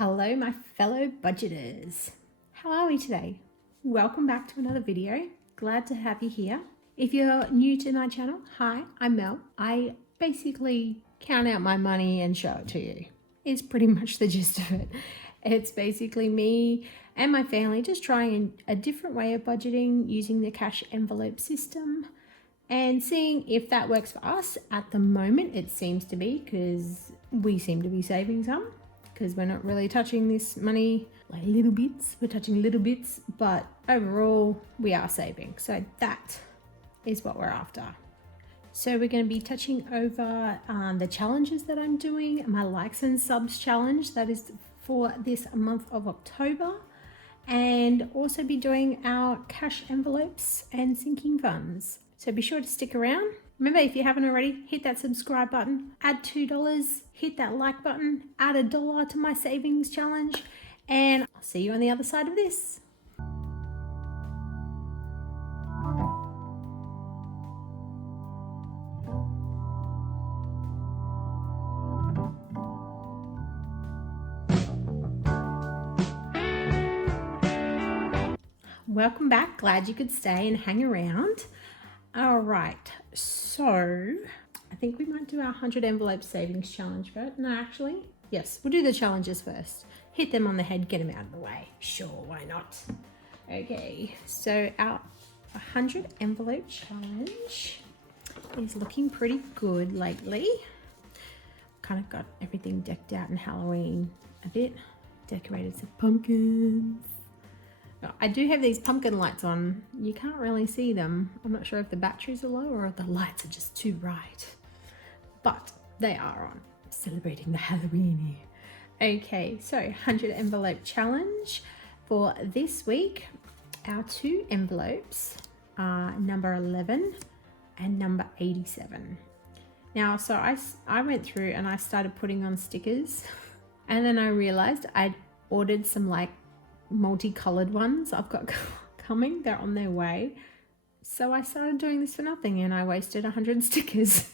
Hello my fellow budgeters. How are we today? Welcome back to another video. Glad to have you here. If you're new to my channel, hi, I'm Mel. I basically count out my money and show it to you. It's pretty much the gist of it. It's basically me and my family just trying a different way of budgeting using the cash envelope system and seeing if that works for us. At the moment it seems to be, because we seem to be saving some, because we're not really touching this money like little bits. We're touching little bits, but overall we are saving. So that is what we're after. So we're going to be touching over the challenges that I'm doing. My likes and subs challenge, that is for this month of October, and also be doing our cash envelopes and sinking funds. So be sure to stick around. Remember, if you haven't already, hit that subscribe button, add $2, hit that like button, add $1 to my savings challenge, and I'll see you on the other side of this. Welcome back. Glad you could stay and hang around. All right, so I think we might do our 100 envelope savings challenge first. No, actually, yes, we'll do the challenges first. Hit them on the head, get them out of the way. Sure, why not? Okay, so our 100 envelope challenge is looking pretty good lately. Kind of got everything decked out in Halloween a bit. Decorated some pumpkins. I do have these pumpkin lights on. You can't really see them. I'm not sure if the batteries are low or if the lights are just too bright. But they are on, celebrating the Halloween here. Okay, so 100 envelope challenge for this week. Our two envelopes are number 11 and number 87. Now, so I went through and I started putting on stickers, and then I realized I'd ordered some like multicolored ones I've got coming. They're on their way. So I started doing this for nothing and I wasted 100 stickers.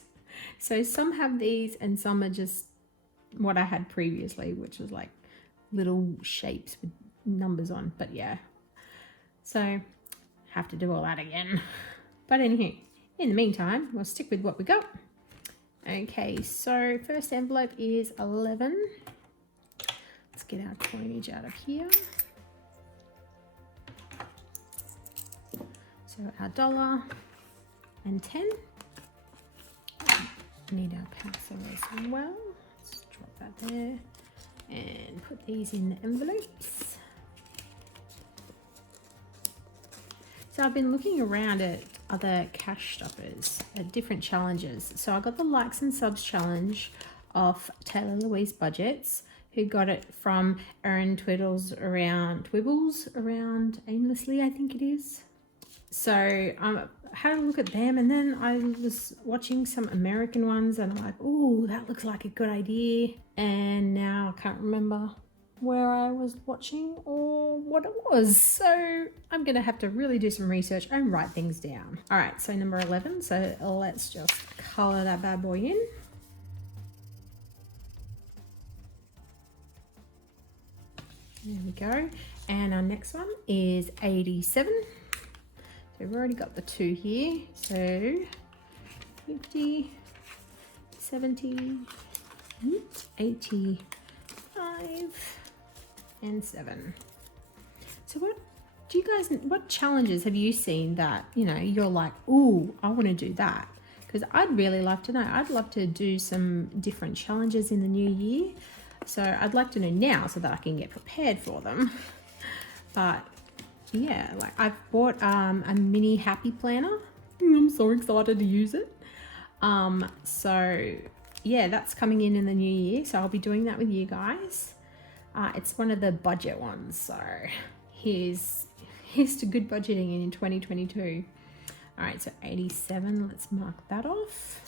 So some have these and some are just what I had previously, which was like little shapes with numbers on. But yeah, so have to do all that again. But anywho, in the meantime, we'll stick with what we got. Okay, so first envelope is 11. Let's get our coinage out of here. So our $1 and 10. Need our pencil as well. Let's drop that there and put these in the envelopes. So I've been looking around at other cash stuffers, at different challenges. So I got the likes and subs challenge off Taylah Louise budgets, who got it from Erin Twibbles around Aimlessly, I think it is. So I had a look at them, and then I was watching some American ones and I'm like, oh, that looks like a good idea. And now I can't remember where I was watching or what it was. So I'm going to have to really do some research and write things down. All right, so number 11. So let's just color that bad boy in. There we go. And our next one is 87. So we've already got the 2 here. So 50, 70, 85, and 7. So what challenges have you seen that, you know, you're like, ooh, I want to do that? Because I'd really like to know. I'd love to do some different challenges in the new year. So I'd like to know now so that I can get prepared for them. But yeah, like I've bought a mini happy planner. I'm so excited to use it. So yeah, that's coming in the new year. So I'll be doing that with you guys. It's one of the budget ones. So here's to good budgeting in 2022. All right, so 87, let's mark that off.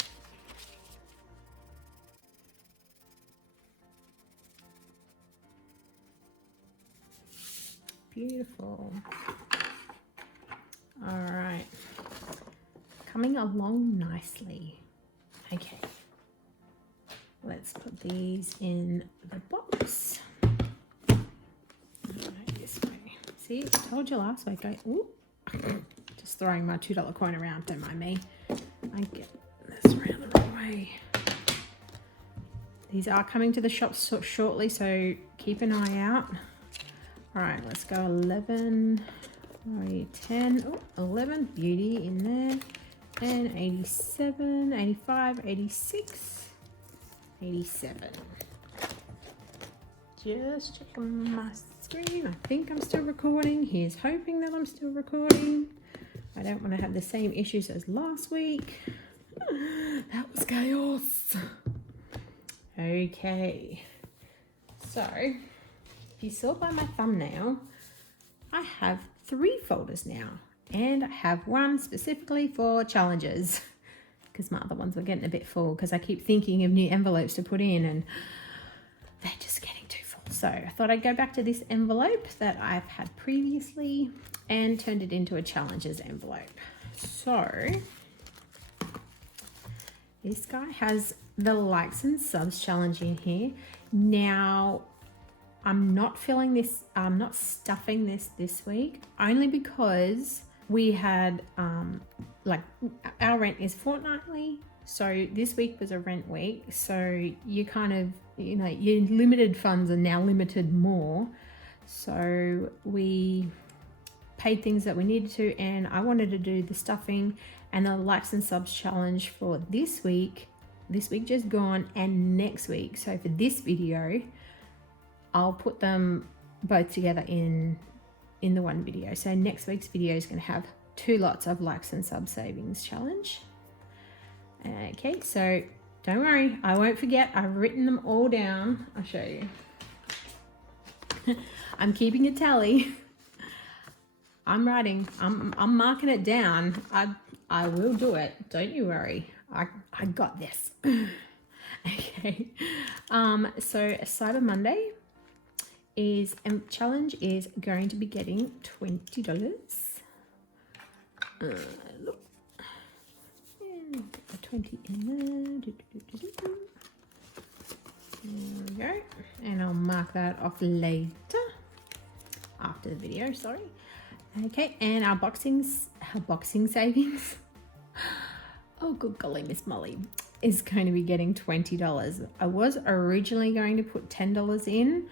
Beautiful. All right, coming along nicely. Okay, let's put these in the box. See, I told you last week. Just throwing my $2 coin around, don't mind me. I get this around the wrong way. These are coming to the shop shortly, so keep an eye out. All right, let's go 11, 10, oh, 11, beauty in there. And 87, 85, 86, 87. Just checking my screen. I think I'm still recording. Here's hoping that I'm still recording. I don't want to have the same issues as last week. That was chaos. Okay. So, if you saw by my thumbnail, I have 3 folders now. And I have one specifically for challenges because my other ones were getting a bit full because I keep thinking of new envelopes to put in and they're just getting too full. So I thought I'd go back to this envelope that I've had previously and turned it into a challenges envelope. So this guy has the likes and subs challenge in here. Now, I'm not filling this, I'm not stuffing this week only because we had like our rent is fortnightly, so this week was a rent week, so you kind of, you know, your limited funds are now limited more, so we paid things that we needed to, and I wanted to do the stuffing and the likes and subs challenge for this week just gone and next week. So for this video I'll put them both together in the one video. So next week's video is going to have 2 lots of likes and sub savings challenge. Okay, so don't worry, I won't forget. I've written them all down. I'll show you. I'm keeping a tally. I'm writing. I'm marking it down. I will do it. Don't you worry. I got this. Okay. So Cyber Monday is challenge is going to be getting $20. Look, and put the 20 in there. There we go, and I'll mark that off later after the video. Sorry. Okay, and our boxing savings. Oh, good golly, Miss Molly is going to be getting $20. I was originally going to put $10 in,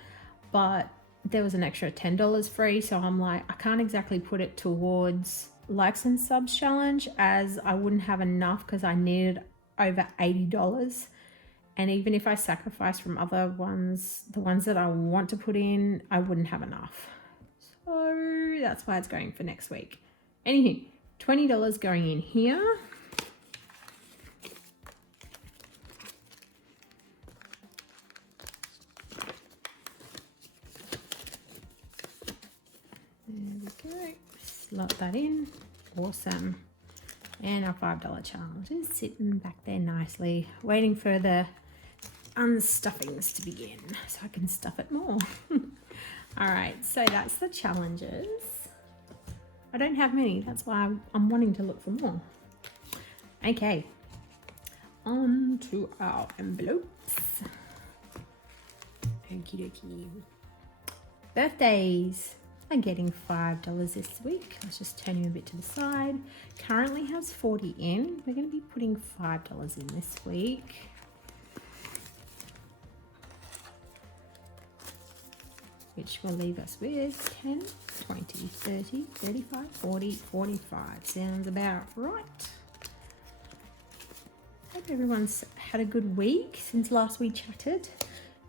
but there was an extra $10 free, so I'm like, I can't exactly put it towards likes and subs challenge as I wouldn't have enough because I needed over $80, and even if I sacrifice from other ones, the ones that I want to put in, I wouldn't have enough, so that's why it's going for next week. Anywho, $20 going in here. Slot that in. Awesome. And our $5 challenge is sitting back there nicely, waiting for the unstuffings to begin so I can stuff it more. All right, so that's the challenges. I don't have many, that's why I'm wanting to look for more. Okay, on to our envelopes. Okie dokie. Birthdays. I'm getting $5 this week. Let's just turn you a bit to the side. Currently has 40 in. We're going to be putting $5 in this week. Which will leave us with 10, 20, 30, 35, 40, 45. Sounds about right. Hope everyone's had a good week since last we chatted.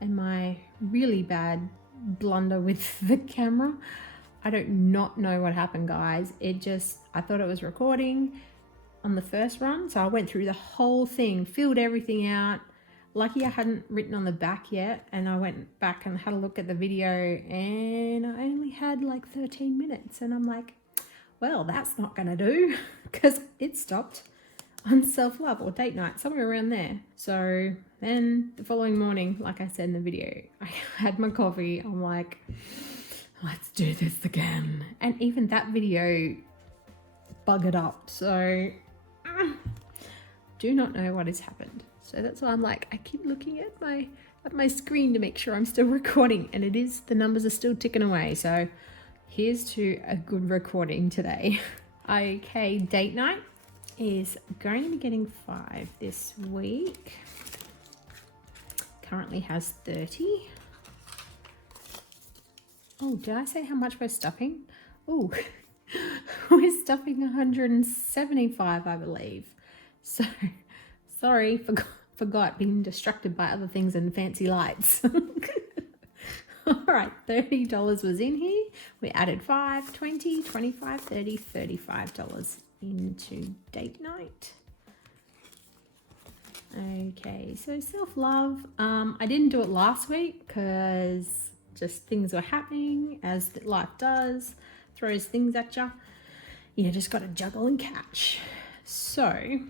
And my really bad blunder with the camera. I don't not know what happened, guys. I thought it was recording on the first run, so I went through the whole thing, filled everything out. Lucky I hadn't written on the back yet, and I went back and had a look at the video, and I only had like 13 minutes, and I'm like, well, that's not gonna do, because it stopped on self-love or date night, somewhere around there. So then the following morning, like I said in the video, I had my coffee. I'm like, let's do this again. And even that video buggered up. So do not know what has happened. So that's why I'm like, I keep looking at my screen to make sure I'm still recording, and it is, the numbers are still ticking away. So here's to a good recording today. Okay, date night is going to be getting 5 this week. Currently has 30. Oh, did I say how much we're stuffing? Oh, we're stuffing 175, I believe. So, sorry, forgot being distracted by other things and fancy lights. All right, $30 was in here. We added 5, 20, 25, 30, $35 into date night. Okay, so self-love. I didn't do it last week because just things were happening, as life does, throws things at you. You just got to juggle and catch. So,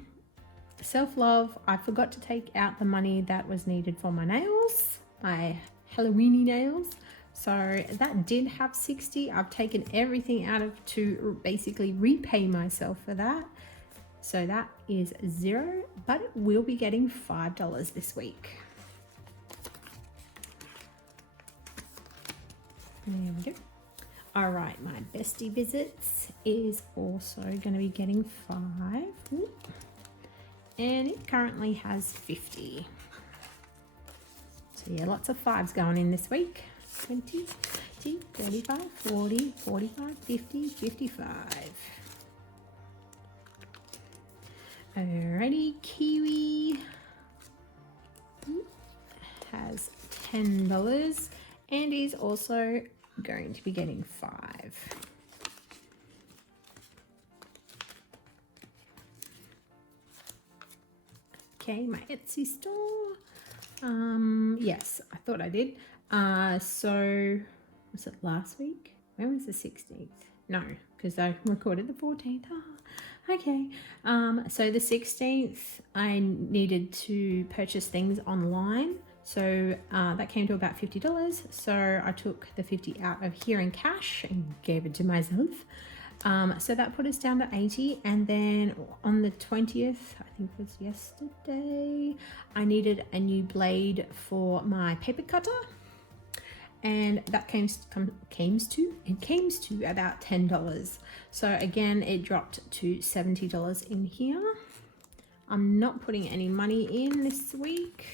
self-love, I forgot to take out the money that was needed for my nails, my Halloweeny nails. So that did have 60. I've taken everything out of to basically repay myself for that. So that is 0, but it will be getting $5 this week. There we go. All right, my bestie visits is also going to be getting 5. Ooh. And it currently has 50. So yeah, lots of 5s going in this week. 20, 30, 35, 40, 45, 50, 55. Alrighty, Kiwi has $10 and is also going to be getting 5. Okay, my Etsy store. Yes, I thought I did. So was it last week? When was the 16th? No, because I recorded the 14th. Okay. So the 16th, I needed to purchase things online. So that came to about $50. So I took the 50 out of here in cash and gave it to myself. So that put us down to 80. And then on the 20th, I think it was yesterday, I needed a new blade for my paper cutter. And that came to about $10. So again, it dropped to $70 in here. I'm not putting any money in this week.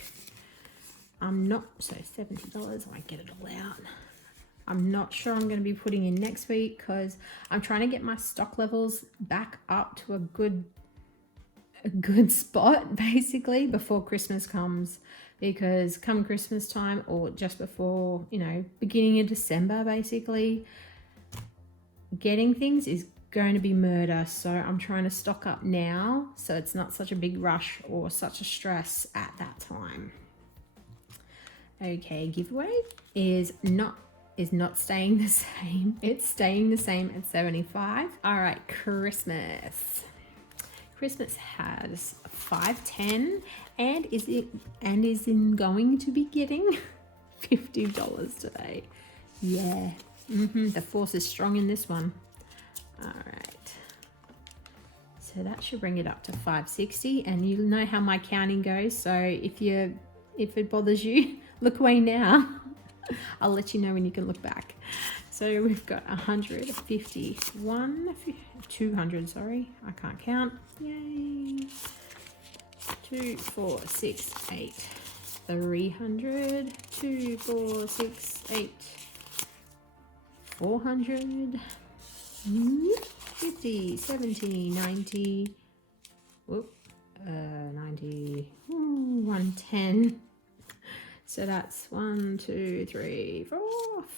So $70, I might get it all out. I'm not sure I'm going to be putting in next week because I'm trying to get my stock levels back up to a good spot basically before Christmas comes, because come Christmas time or just before, beginning of December, basically getting things is going to be murder. So I'm trying to stock up now so it's not such a big rush or such a stress at that time. Okay, giveaway is not staying the same. It's staying the same at 75. All right, Christmas has 510 and is going to be getting $50 today. Yeah, the force is strong in this one. All right, so that should bring it up to 560, and you know how my counting goes. So if it bothers you, look away now. I'll let you know when you can look back. So we've got 151, 200, sorry, I can't count. Yay. 2, 4, 6, 8, 300, 2, 4, 6, 8, 400, 50, 70, 90, 90, 110. So that's 1, 2, 3, 4,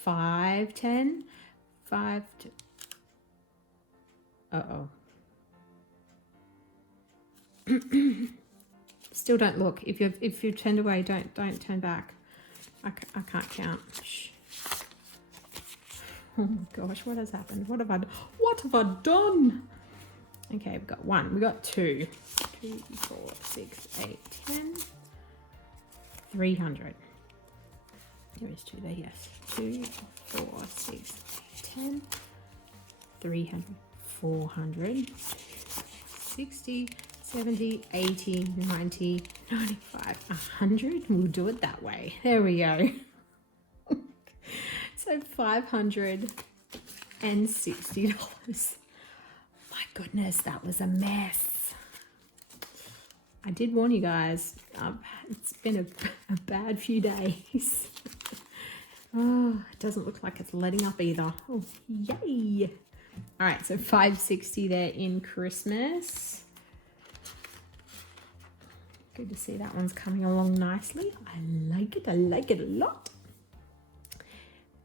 5, 10, 5. Still don't look. If you've turned away, don't turn back. I can't count. Shh. Oh my gosh, what has happened? What have I done? Okay, we've got 1. We got 2, 3, 4, 6, 8, 10, 300. There is 2 there, yes. 2, 4, 6, 8, 10, 300, 400, 60, 70, 80, 90, 95, 100. We'll do it that way. There we go. So 500 and $60. My goodness, that was a mess. I did warn you guys. It's been a bad few days. Oh, it doesn't look like it's letting up either. Oh, yay. All right, so $5.60 there in Christmas. Good to see that one's coming along nicely. I like it a lot.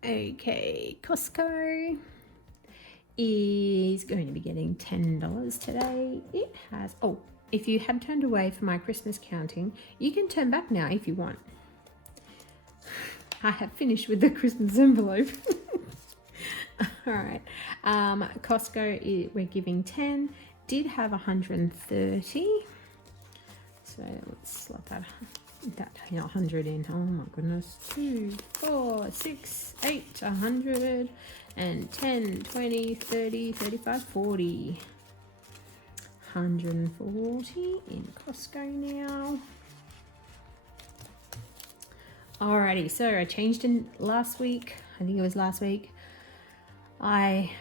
Okay, Costco is going to be getting $10 today. It has, oh, if you had turned away from my Christmas counting, you can turn back now if you want. I have finished with the Christmas envelope. All right, Costco, we're giving 10. Did have 130. So let's slot that 100 in. Oh my goodness. 2, 4, 6, 8, 100, and 10, 20, 30, 35, 40. 140 in Costco now. Alrighty, so I changed in last week. I think it was last week. I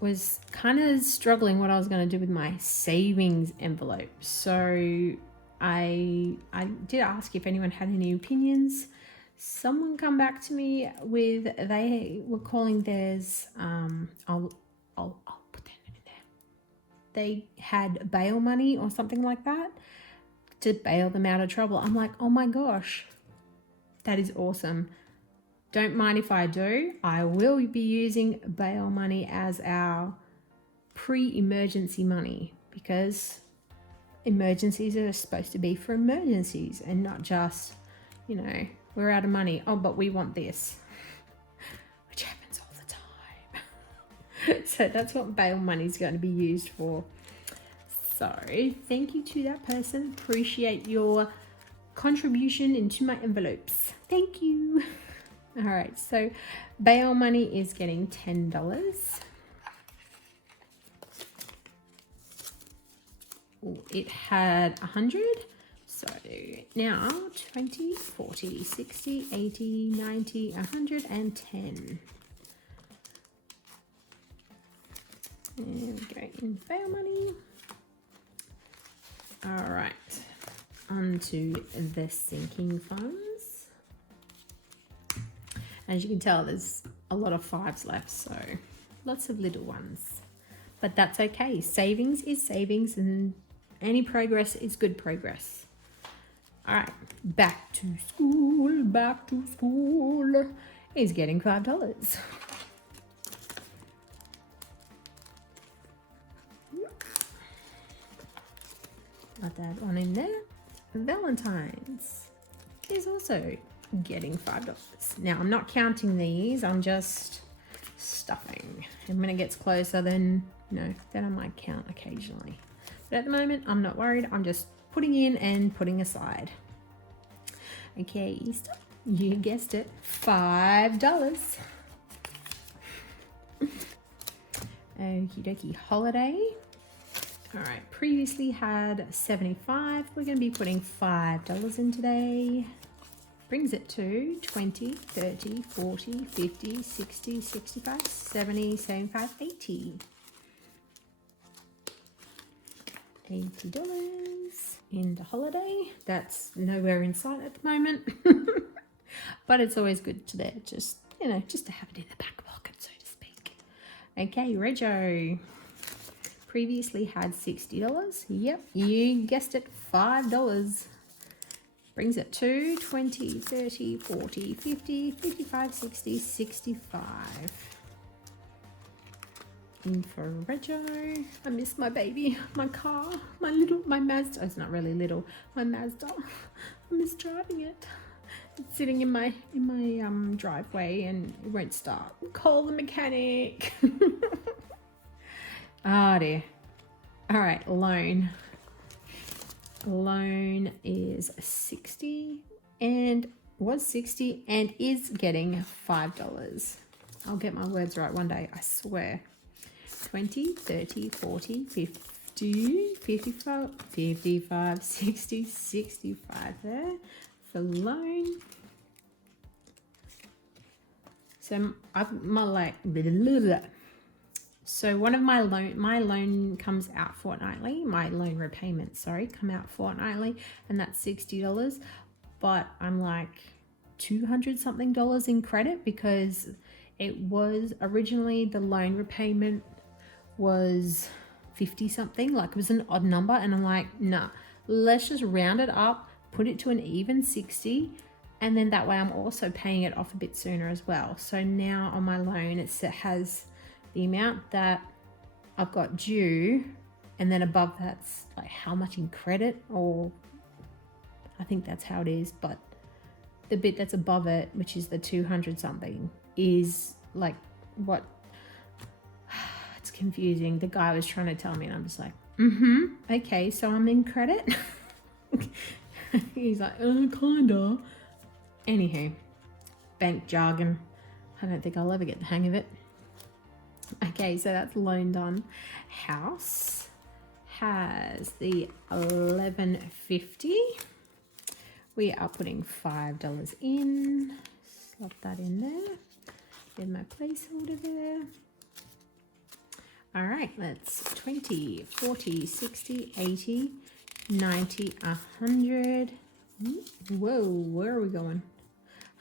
was kind of struggling what I was going to do with my savings envelope. So I did ask if anyone had any opinions. Someone come back to me with, they were calling theirs, I'll put that in there. They had bail money or something like that to bail them out of trouble. I'm like, oh my gosh, that is awesome. Don't mind if I do. I will be using bail money as our pre-emergency money, because emergencies are supposed to be for emergencies and not just, you know, we're out of money. Oh, but we want this, which happens all the time. So that's what bail money is going to be used for. So thank you to that person. Appreciate your contribution into my envelopes. Thank you. All right, so bail money is getting $10. Ooh, it had 100, so now 20, 40, 60, 80, 90, 100, and 10. There we go, in bail money. All right, on to the sinking funds. As you can tell, there's a lot of 5s left, so lots of little ones. But that's okay. Savings is savings, and any progress is good progress. All right, back to school is getting $5. Got that one in there. Valentine's is also getting $5. Now I'm not counting these, I'm just stuffing. And when it gets closer, then then I might count occasionally. But at the moment, I'm not worried. I'm just putting in and putting aside. Okay, Easter, you guessed it, $5. Okie dokie, holiday. All right, previously had 75. We're going to be putting $5 in today. Brings it to 20, 30, 40, 50, 60, 65, 70, 75, 80. $80 in the holiday. That's nowhere in sight at the moment. But it's always good to there, just to have it in the back pocket, so to speak. Okay, Rego. Previously had $60. Yep, you guessed it, $5. Brings it to 20, 30, 40, 50, 55, 60, 65. In for Rego. I miss my baby, my car, my Mazda. It's not really little, my Mazda. I miss driving it. It's sitting in my driveway and it won't start. Call the mechanic. Oh dear. All right, loan. Loan is 60 and was 60 and is getting $5. I'll get my words right one day, I swear. 20, 30, 40, 50, 55, 55, 60, 65 there for loan. So my So one of my loan comes out fortnightly. My loan repayment, sorry, come out fortnightly, and that's $60. But I'm like $200 something in credit because it was originally the loan repayment was 50 something, like it was an odd number, and I'm like, nah, let's just round it up, put it to an even 60, and then that way I'm also paying it off a bit sooner as well. So now on my loan it has the amount that I've got due, and then above that's like how much in credit, or I think that's how it is, but the bit that's above it, which is the 200 something, is like what it's confusing. The guy was trying to tell me and I'm just like, okay, so I'm in credit. He's like, kinda. Anywho, bank jargon. I don't think I'll ever get the hang of it. Okay, so that's loan done. House has the 1150. We are putting $5 in. Slot that in there. Get my placeholder there. All right, that's 20, 40, 60, 80, 90, 100. Whoa, where are we going?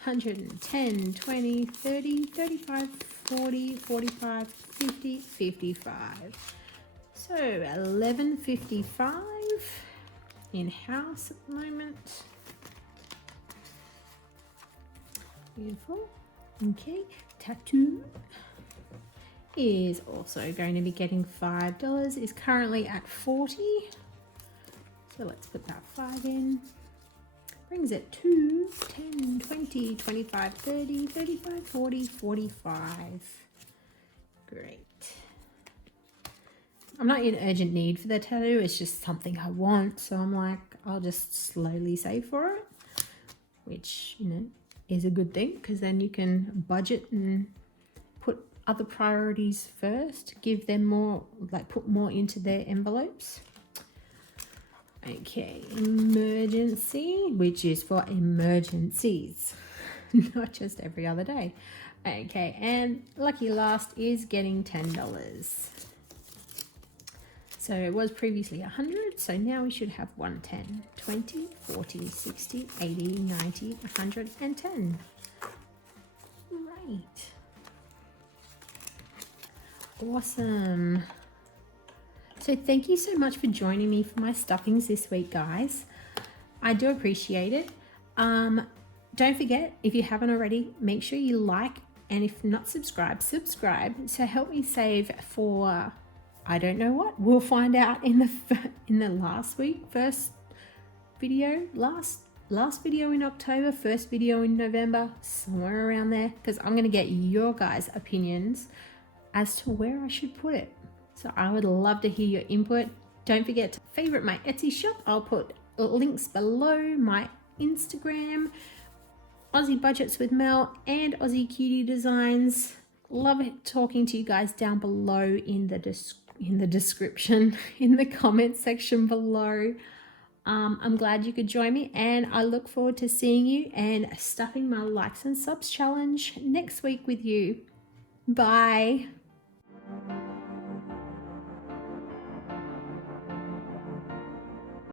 110, 20, 30, 35, 40, 45, 50, 55. So 1155 in house at the moment. Beautiful. Okay, tattoo is also going to be getting $5, is currently at 40. So let's put that 5 in. Brings it to 10, 20, 25, 30, 35, 40, 45. Great. I'm not in urgent need for the tattoo. It's just something I want. So I'm like, I'll just slowly save for it, which, you know, is a good thing because then you can budget and put other priorities first, give them more, like put more into their envelopes. Okay, emergency, which is for emergencies, not just every other day. Okay, and lucky last is getting $10. So it was previously 100, so now we should have 110, 20, 40, 60, 80, 90, 110. Right. Awesome. So thank you so much for joining me for my stuffings this week, guys. I do appreciate it. Don't forget, if you haven't already, make sure you like, and if not subscribe. So help me save for, I don't know what. We'll find out in the last week, first video, last video in October, first video in November, somewhere around there, because I'm going to get your guys' opinions as to where I should put it. So I would love to hear your input. Don't forget to favorite my Etsy shop. I'll put links below, my Instagram, Aussie Budgets with Mel, and Aussie Cutie Designs. Love talking to you guys down below in the description, in the comment section below. I'm glad you could join me, and I look forward to seeing you and stuffing my likes and subs challenge next week with you. Bye.